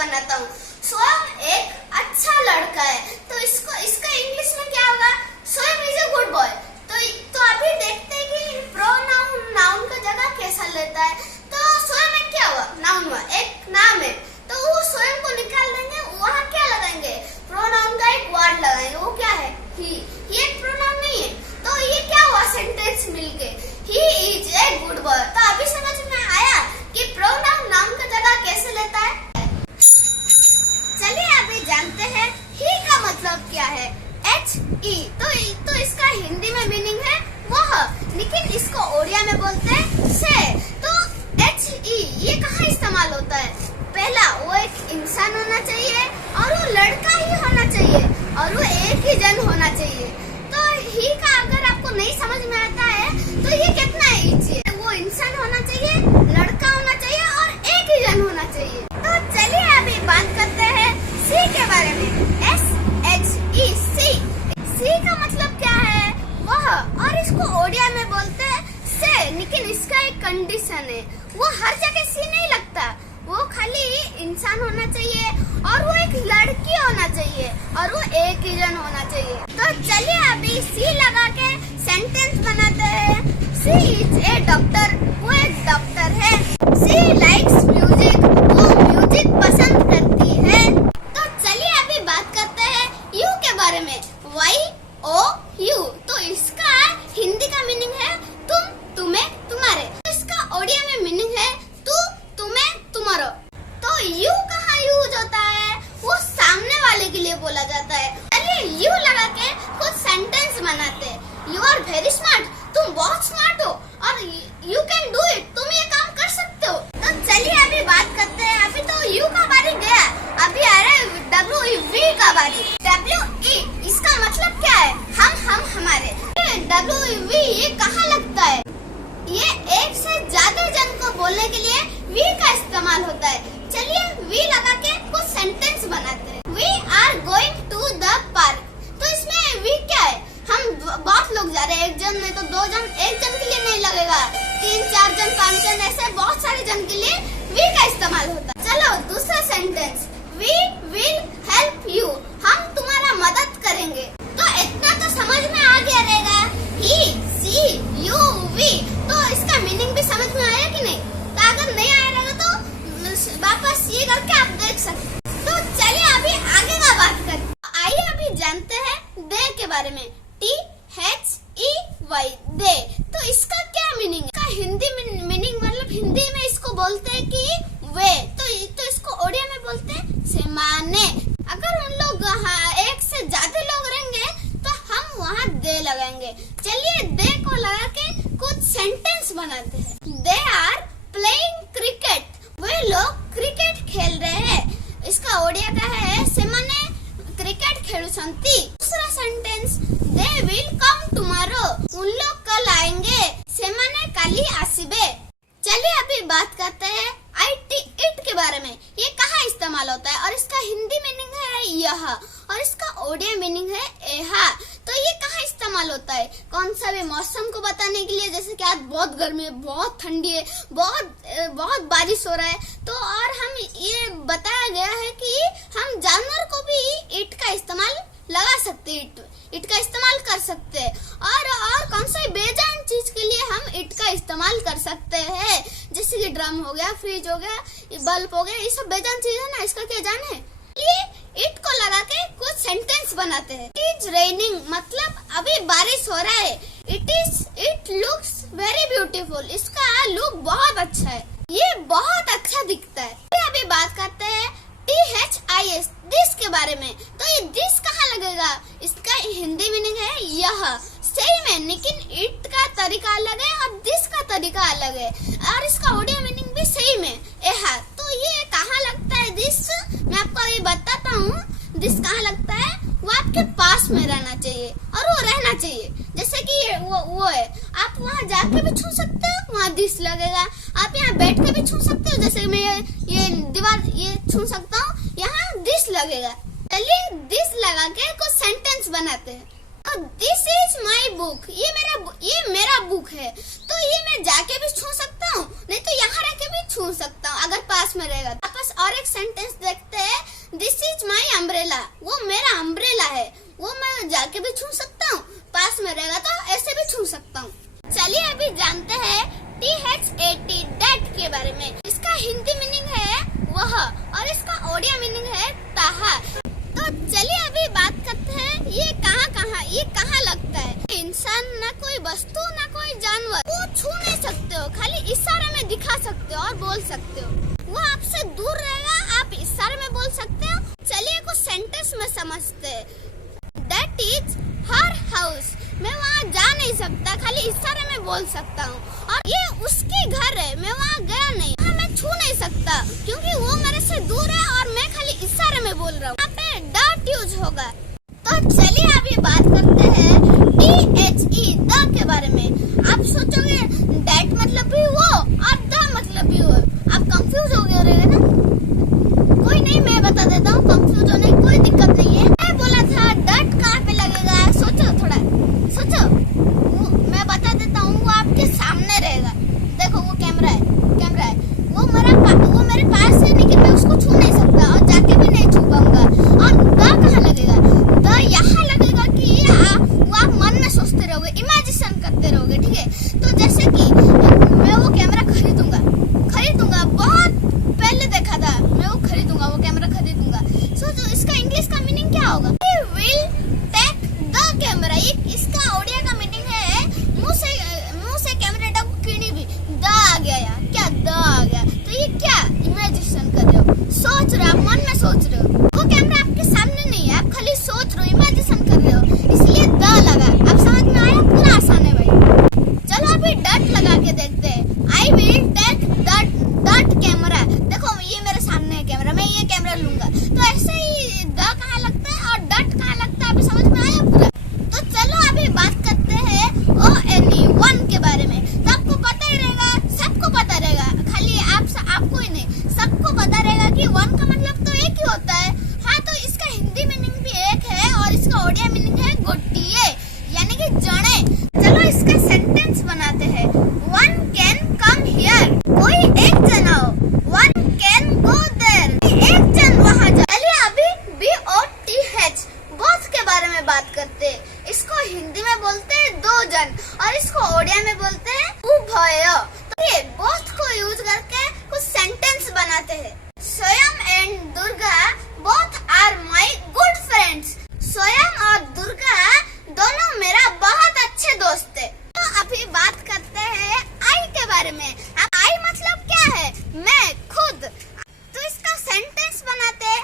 बनाता हूँ। स्वयं एक अच्छा लड़का है, तो इसका इंग्लिश में क्या होगा? स्वयं इज अ गुड बॉय। तो अभी देखते हैं कि प्रोनाउन नाउन का जगह कैसा लेता है। तो स्वयं में क्या हुआ? नाउन हुआ, एक नाम है, तो वो स्वयं को निकाल देंगे, वहाँ क्या लगाएंगे? प्रोनाउन का एक वर्ड लगाएंगे, वो क्या है? ही। ये एक प्रोनाउन नहीं है, तो ये क्या हुआ? सेंटेंस मिलके he is a good boy. तो अभी समझ में आया कि प्रोनाउन नाउन का जगह कैसे लेता है। चलिए अभी जानते हैं ही का मतलब क्या है। HE तो इसका हिंदी में मीनिंग है वह, लेकिन इसको ओडिया में बोलते हैं से। तो HE ये कहाँ इस्तेमाल होता है? पहला, वो एक इंसान होना चाहिए और वो लड़का ही होना चाहिए और वो एक ही जन होना चाहिए। तो ही का अगर आपको नहीं समझ में आता है तो ये कितना इजी है। वो इंसान होना चाहिए, लड़का होना चाहिए और एक ही जन होना चाहिए। तो चलिए अभी बात करते हैं सी के बारे में। SHE सी का मतलब क्या है? वह, और इसको ओडिया में बोलते हैं से, लेकिन इसका एक कंडीशन है, वो हर जगह सी नहीं लगता, वो खाली इंसान होना चाहिए और वो एक लड़की होना चाहिए और वो एक ही जन होना चाहिए। तो चलिए अभी सी लगा के सेंटेंस बनाते हैं। सी इज ए डॉक्टर, वो एक डॉक्टर है। सी लाइक्स म्यूजिक, वो म्यूजिक पसंद करती है। तो चलिए अभी बात करते हैं यू के बारे में। YOU, तो इसका हिंदी का मीनिंग है तुम, तुम्हें, तुम्हारे। तो इसका ओडिया में मीनिंग है तू, तुम्हें, तुम्हारो। तो यू कहाँ यूज होता है? वो सामने वाले के लिए बोला जाता है। चलिए यू लगा के कुछ सेंटेंस बनाते हैं। यू आर वेरी स्मार्ट, तुम बहुत स्मार्ट हो और यू कैन डू इट, तुम ये काम कर सकते हो। तो चलिए अभी बात करते हैं। अभी तो यू का बारी गया, अभी आ रहा है WE का बारी। WE इसका मतलब क्या है? हम, हमारे। WE ये कहाँ लगता है? ये एक से ज्यादा जन को बोलने के लिए वी का इस्तेमाल होता है। चलिए वी लगा के कुछ सेंटेंस बनाते हैं। We are going to the park, तो इसमें वी क्या है? हम बहुत लोग जा रहे हैं, एक जन नहीं तो दो जन, एक जन के लिए नहीं लगेगा, 3 4 जन 5 जन, ऐसे बहुत सारे जन के लिए वी का इस्तेमाल होता है। चलो दूसरा sentence, we will help you, हम तुम्हारा मदद करेंगे। तो इतना तो समझ में आ गया रहेगा, ही, सी, यू, वी। तो इसका मीनिंग भी समझ में आया कि नहीं? तो अगर नहीं आया रहेगा तो वापस ये करके आप देख सकते। तो चलिए अभी आगे का बात करते। आइए अभी जानते हैं दे के बारे में। THEY दे, तो इसका क्या मीनिंग है? इसका हिंदी मीनिंग मतलब हिंदी में इसको बोलते हैं कि वे, तो इसको ओडिया में बोलते हैं सेमाने। अगर उन लोग एक से ज्यादा लोग रहेंगे तो हम वहाँ दे लगाएंगे। चलिए दे को लगा के कुछ सेंटेंस बनाते हैं। दे आर प्लेइंग क्रिकेट, वे लोग क्रिकेट खेल रहे हैं। इसका ओडिया का है सेमाने क्रिकेट खेलुछंती। दूसरा sentence, they will come tomorrow, उन लोग कल आएंगे, सेमाने काली आसिबे। चलिए अभी बात करते हैं इट के बारे में। ये कहाँ इस्तेमाल होता है और इसका हिंदी मीनिंग है यह और इसका ओडिया मीनिंग है एहा। तो ये कहाँ इस्तेमाल होता है? कौन सा भी मौसम को बताने के लिए, जैसे कि आज बहुत गर्मी है, बहुत ठंडी है, बहुत बारिश हो रहा है, तो और हम ये बताया गया है कि हम जानवर को भी इट का इस्तेमाल लगा सकते हैं, इट का इस्तेमाल कर सकते हैं। और कौन सा बेजान चीज के लिए हम इट का इस्तेमाल कर सकते हैं, जैसे कि ड्रम हो गया, फ्रिज हो गया, बल्ब हो गया, ये सब बेजान चीज है ना, इसका क्या जाने? ये इट को लगा के कुछ सेंटेंस बनाते हैं। इट इज रेनिंग, मतलब अभी बारिश हो रहा है। इट लुक्स वेरी ब्यूटीफुल, इसका लुक बहुत अच्छा है, ये बहुत अच्छा दिखता है। अभी बात करते हैं THIS दिस के बारे में। तो ये दिस कहाँ लगेगा? इसका हिंदी मीनिंग है यह, सेम है, लेकिन इट का तरीका अलग है और दिस का तरीका अलग है और इसका ओडिया मीनिंग भी सेम है, एहा। तो ये कहाँ लगता है दिस? मैं आपको अभी बताता हूँ। दिस कहाँ लगता है? वो आपके पास में रहना चाहिए और वो रहना चाहिए। जैसे कि वो है, आप वहाँ जाके भी छू सकते हो, वहाँ दिस लगेगा। आप यहाँ बैठ के भी छू सकते हो, जैसे मैं ये दीवार ये छू सकता हूँ, यहाँ दिस लगेगा। चलिए दिस लगा के कुछ सेंटेंस बनाते हैं। दिस इज माई बुक, ये मेरा बुक है। तो ये मैं जाके भी छू सकता हूँ, नहीं तो यहाँ रह के भी छू सकता हूँ अगर पास में रहेगा। आपस सेंटेंस और एक सेंटेंस देखते हैं। दिस इज माई अम्ब्रेला, वो मेरा अम्ब्रेला है, वो मैं जाके भी छू सकता हूँ, पास में रहेगा तो ऐसे भी छू सकता हूँ। चलिए अभी जानते हैं THAT डेट के बारे में। इसका हिंदी मीनिंग है वह और इसका ओडिया मीनिंग है ताहा। तो चलिए अभी बात करते हैं ये कहाँ लगता है। इंसान ना कोई वस्तु ना कोई जानवर, वो छू नहीं सकते हो, खाली इशारे में दिखा सकते हो और बोल सकते हो। वो आपसे दूर रहेगा, आप इशारे में बोल सकते हो। चलिए कुछ सेंटेंस में समझते हैं। दैट इज हर हाउस, मैं वहाँ जा नहीं सकता, खाली इशारे में बोल सकता हूँ। और ये उसकी घर है, मैं वहाँ गया नहीं, वहाँ मैं छू नहीं सकता क्योंकि वो मेरे से दूर है और मैं खाली इशारे में बोल रहा हूँ। यहाँ पे डॉट यूज होगा। तो चलिए अभी बात करते हैं THE द के बारे में। आप सोचोगे दैट मतलब भी वो और द मतलब भी वो, आप कंफ्यूज हो गए रहेगा ना। कोई नहीं, मैं बता देता हूँ, कंफ्यूज होने की कोई दिक्कत नहीं है। मैं बोला था डॉट कहाँ पे लगेगा, सोचो थोड़ा सोचो। मैं बता देता हूँ, वो आपके सामने रहेगा। देखो वो कैमरा है, वो मेरे पास है लेकिन मैं उसको छू नहीं सकता और जाके भी नहीं छू पाऊंगा। और द कहाँ लगेगा, द यहाँ लगेगा कि वो आप मन में सोचते रहोगे, इमेजिनेशन करते रहोगे, ठीक है। तो जैसे कि मैं वो कैमरा खरीदूंगा, बहुत पहले देखा था, मैं वो खरीदूंगा, वो कैमरा खरीदूंगा। सोचो इसका इंग्लिश का मीनिंग क्या होगा, I will take the camera। इसका ओडिया का मीनिंग है मुंह से कैमरा को किनी भी, द आ गया यार, क्या द आ गया। तो ये क्या इमेजिनेशन कर रहे हो, सोच रहे हो, आप मन में सोच रहे हो। वो कैमरा आपके सामने नहीं है, आप खाली सोच रहे हो, इमेजिनेशन कर रहे हो, इसलिए द लगा। आप समझ में आया, पूरा आसान है भाई। चलो अभी डट लगा के देखते हैं। I will take that camera. देखो ये मेरे सामने है कैमरा, मैं ये कैमरा लूंगा। तो ऐसे ही द कहाँ लगता है और डट कहाँ लगता है, अभी समझ में आया पूरा। तो चलो अभी बात करते हैं ONE के बारे में। तो आपको पता ही रहेगा, सबको पता रहेगा, खाली आपको ही नहीं, सबको पता रहेगा कि वन का मतलब तो एक ही होता है। हाँ, तो इसका हिंदी मीनिंग भी एक है और इसका ओडिया मीनिंग है गोटिए, यानी कि जड़े। चलो इसका सेंटेंस बनाते हैं। वन कैन कम हियर, कोई एक जन आओ। वन कैन गो देयर, एक जन वहाँ जाए। चलिए अभी BOTH बोथ के बारे में बात करते हैं। इसको हिंदी में बोलते हैं दो जन और इसको ओडिया में बोलते हैं उभय। तो ये बोथ को यूज करके कुछ सेंटेंस बनाते हैं। Swayam and Durga both are my good friends. Swayam और दुर्गा दोनों मेरा बहुत अच्छे दोस्त है। तो अभी बात करते हैं आई के बारे में। अब आई मतलब क्या है, मैं खुद। तो इसका सेंटेंस बनाते हैं।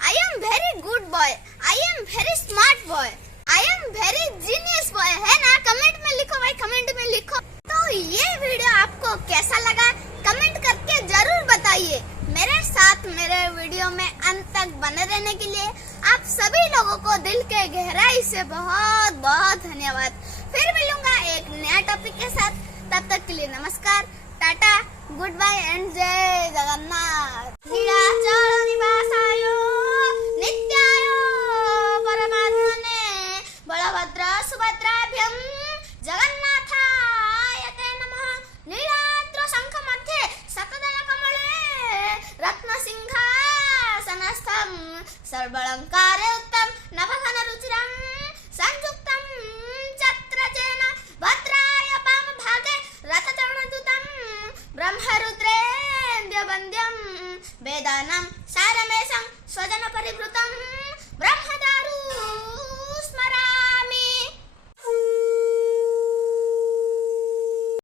I am very good boy, I am very smart boy, I am very genius boy, है ना। कमेंट में लिखो भाई, कमेंट में लिखो। तो ये वीडियो आपको कैसा लगा कमेंट करके जरूर बताइए। मेरे साथ मेरे वीडियो में अंत तक बने रहने के लिए आप सभी लोगों को दिल के गहराई से बहुत बहुत धन्यवाद। फिर मिलूंगा एक नया टॉपिक के साथ, तब तक के लिए नमस्कार, टाटा, गुड बाय एंड जय जगन्नाथ। नीलाचल निवासाय नित्याय परमात्मने बलभद्र सुभद्राभ्यं जगन्नाथाय ते नमः। नीलाद्र शंख मध्ये शतदल कमले रत्नसिंहासनस्थं सर्वालंकारे उत्तम नभघन रुचिरं संयुक्तं चक्रचेन भद्राय वामभागे रथचरणदूतं ब्रह्मरुद्रेन्द्रवन्द्यं वेदानां सारमेशं स्वजनपरिवृतं ब्रह्म